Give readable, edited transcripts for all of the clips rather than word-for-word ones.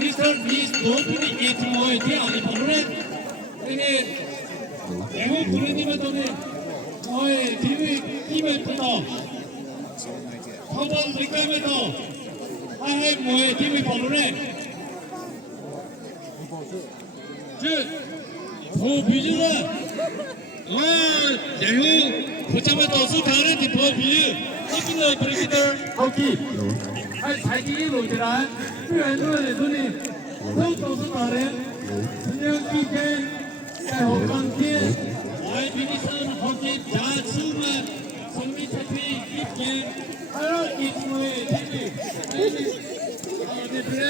Mr. Miss 노트리 게트모의 대안이 바로는 이게 대구 부르님의 너의 TV 팀에부터 서번 리카메도 하해 뭐의 TV 바로는 그 비주는 대구 고참에도 수다는 디포 비주 이기는 브리기들 호키 자기로 지난 표현을 눈이 손도서 다른 신영기계 호강기 와이비니선 호키 자수만 성미차피 입기 하여 이주의 TV 네들의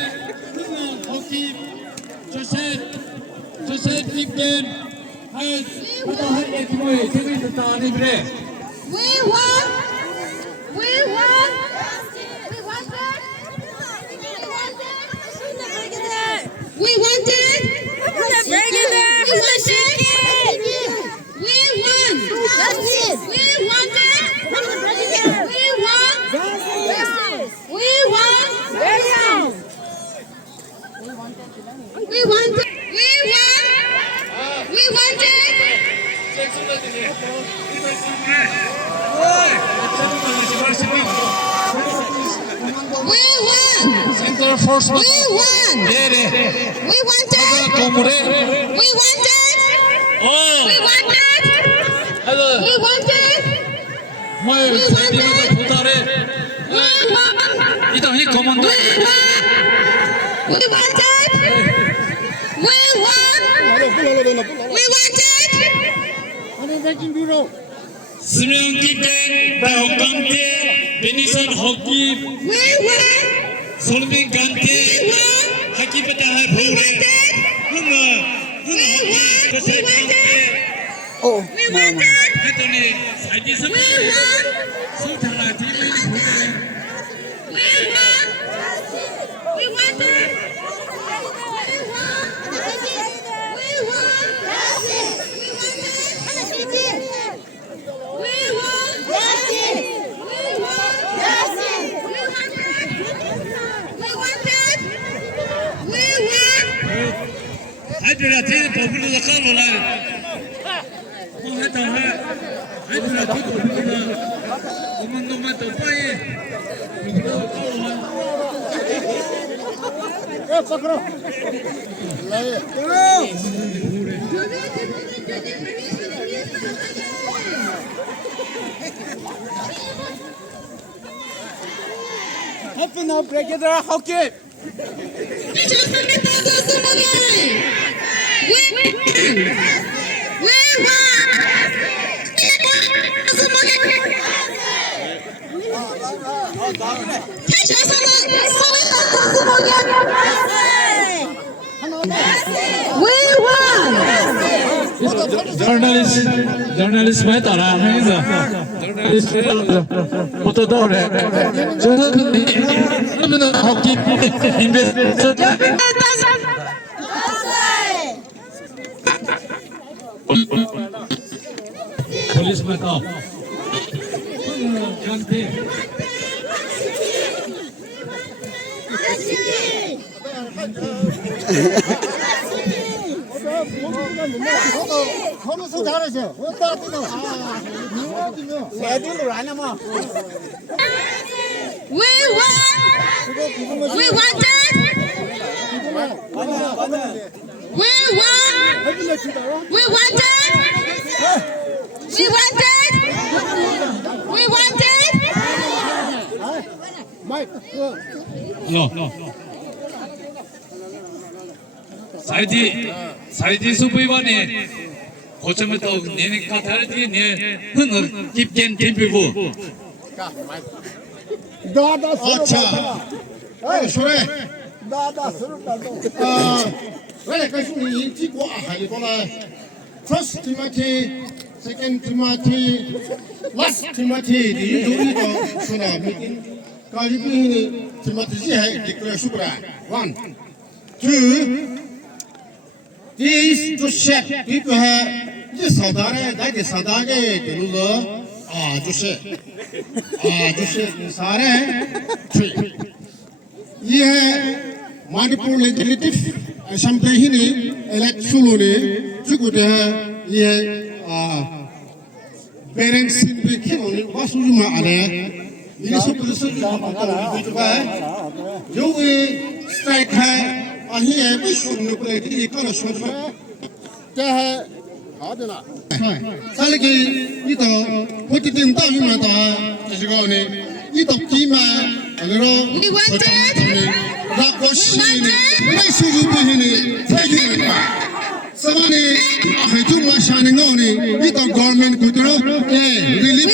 흥한 호키 조셉 입겐 하여 부다한 이주의 TV 듣다 네들의 We want Center Force We won! 네네 We wanted! 동물의 We wanted! We wanted! We wanted! 뭘 세비마다 도달해 이당이 거만도 We wanted! We won! We wanted! 수명 깊게 다홍강대 베니선 호기 We won! 솔빈 강대 하기부터 할 보래 흥어 호기 그새 강대 We wanted! 했더니 살기서 수탈라 뒤는 보내 We won! We wanted! 하이드라 뒤에 버블로가 깔로라 하다 하이드라 뒤에 버블로가 오만도만 또 빠이 버블로가 깔로라 Happy now, break it down, hockey. Journalist में तो रहा है इसे journalist वो तो दौड़ है journalist में hockey investor पुलिस में तो जानते 선수 잘하셔. 어따 뛰노. 애들로 안 하면. We won! We wanted! We won! We wanted! We wanted! We wanted! No. 사이디 수부이반에 고점에 또 내는 카타르디 내 흥을 깊게 팀피고 나다 아차. 소래. 나다 서럽다. 왜 그것이 인지고 하이고라. First Timothy, Second Timothy, Last Timothy 이 우리도 수나미. 가리비니 Timothy 해 declare 수브라. 1, 2. These to shape people have this sadare that is sadage delulo just सारे 3 ये Manipur Legislative Assembly hini elect sulune chukude ye parents bikhi oni wasujuma ale ini seperti itu kan जो ये स्ट्राइक है अही है विश्व में पूरे की कल शोध में क्या है हाँ देना साले की ये तो कुछ दिन तक ही मत आ जिसको ने ये तो कीमा अगर राकोशी ने नहीं सुझु भी नहीं सही नहीं सबने हजू माशाने ने ये तो गवर्नमेंट को तो ये relief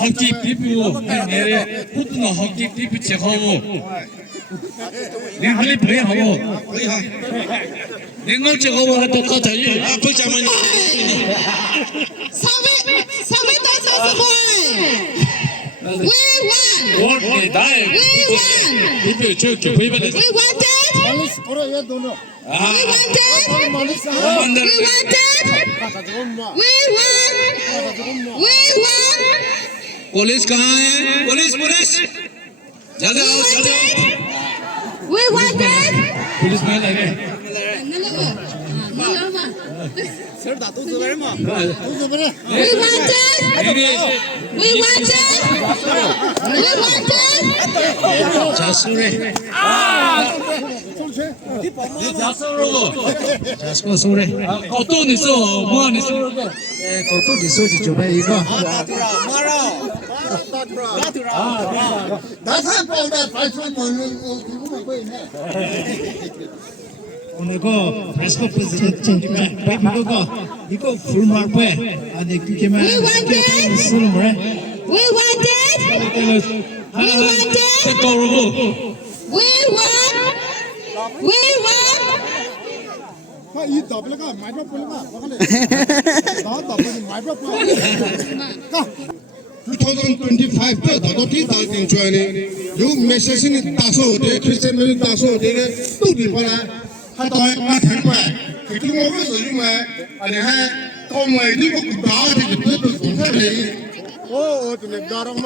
hockey people nere putna hockey tip che hawo ne hali play hawo ningo che hawo ha to ka chahiye aap chaman Sabe that's we won. won ne dai people choke koi bale We wanted. मालिश करो ये दोनों We wanted. मालिश We wanted. We won. We won. Police कहाँ है police police जल्दी आओ जल्दी आओ We wanted. पुलिस में लगे सर दातु जुबेरे मा We wanted. We wanted. We wanted. जासूरे जासूरे सूरे कौतो निसो मुआ निसो कौतो निसो जिजुबे इको दासा पाउडर पाइसो मोनु किबु कोई ने 오늘고 프레스코 프레지던트 바이비고 이거 풀마크 아니 그게만 쓰는 거래 We wanted. We wanted. 세토르고 We won. We won. 이 더블가 마이크 풀가 와가래 나 더블 마이크 풀 2025 때 나도티 달긴 좋아하네 요 메시지는 다소 돼 크리스천은 다소 되게 또디 봐라 하다에 마찬가지 그게 뭐겠어 정말 아니 해 꼬마이 이거 나한테 그때도 공사래 오 어떤 나랑만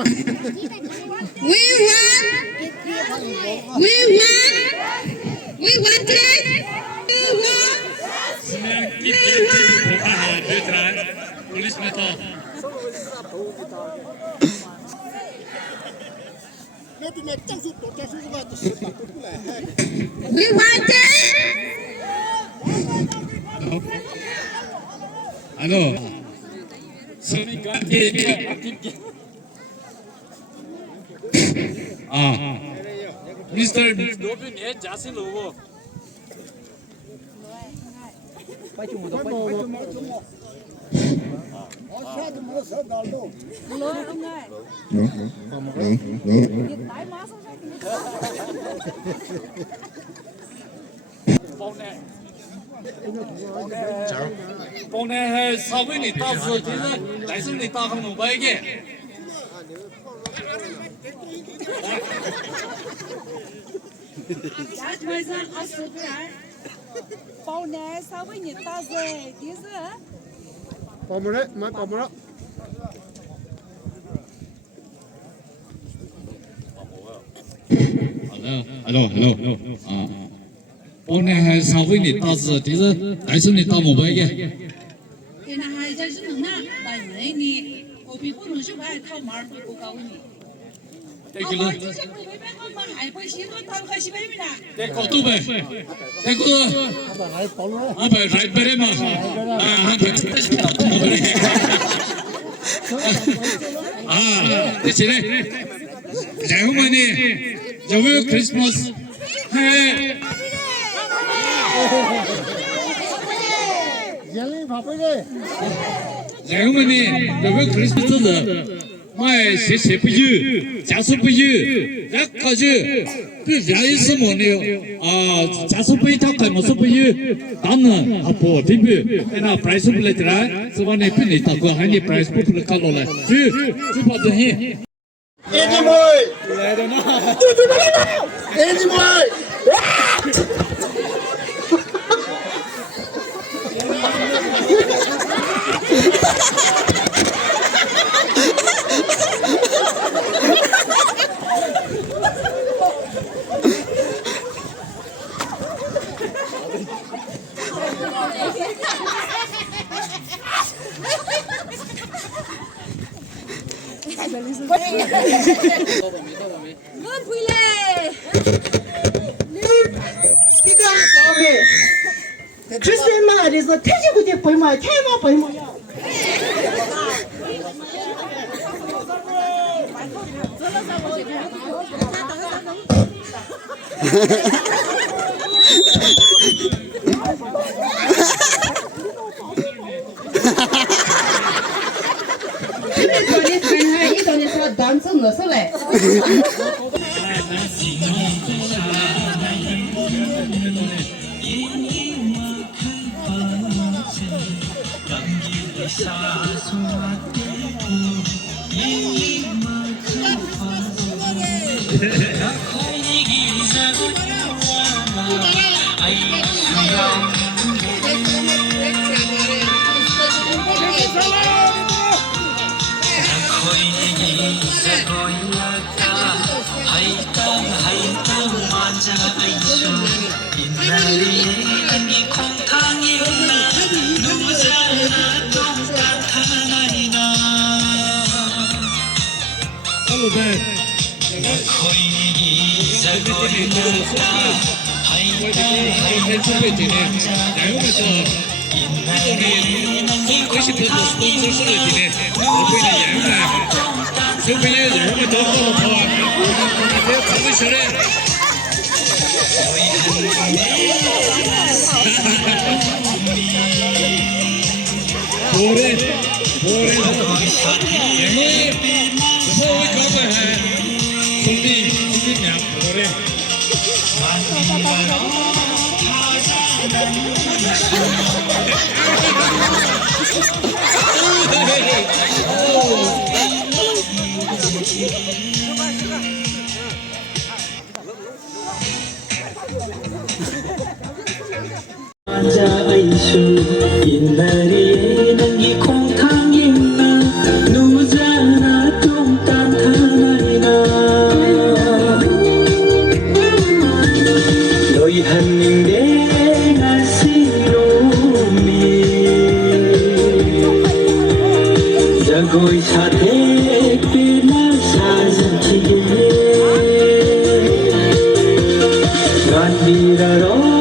We won. We won. We wanted. We won. Police में तो 내가 짱수 또 짱수가 또 쓰다 또 풀래 We wanted. हेलो सभी गाते मिस्टर डोबिन है जासे लोगो शायद मौसम डाल दो bọn này है सावे नहीं ताप सो चीज़ लाइसेंस नहीं ताप हम मोबाइल के Giá thời gian ở sự kiện bao nè sao với nhiệt ta về kia giữa 버무래 마 버무라 hello bọn này है सावे नहीं ताप सो चीज़ लाइसेंस नहीं ताप मोबाइल के hiện là hai gia đình nè đại người nè cô bị phụ nữ giúp hai thao mar bị cô cao nè Thank you. mà chỉ sẽ bị bé con mà hai bữa xíu nó tao khai xí bé nè Để có tu về. Để có à về right về mà. À về thế chỉ đấy. Ngày hôm nay nè, giờ về Christmas. Hey. 젤리 바쁘게 Ngày hôm nay nè, giờ về Christmas rồi. mai sẽ不有，假设不有，那可是这人什么呢？啊，假设不有，他可能是不有，当然啊不，对不？那 price 不来的啦，是吧？你不能大哥，还你 price 不来看落来，就怕这些。 애니멀 Ngon pui le. 이거 다음에 글쎄 말해서 돼지고기 벌마야 태마 벌마야 이번에 산하 이번에서 단성 넣어서래. 옛날에 ನಂ기 콩탕이나 누자나 똥딴타나이나 너희 한닝대 나시로미 자고이 사택 비나 사진기게 간비라로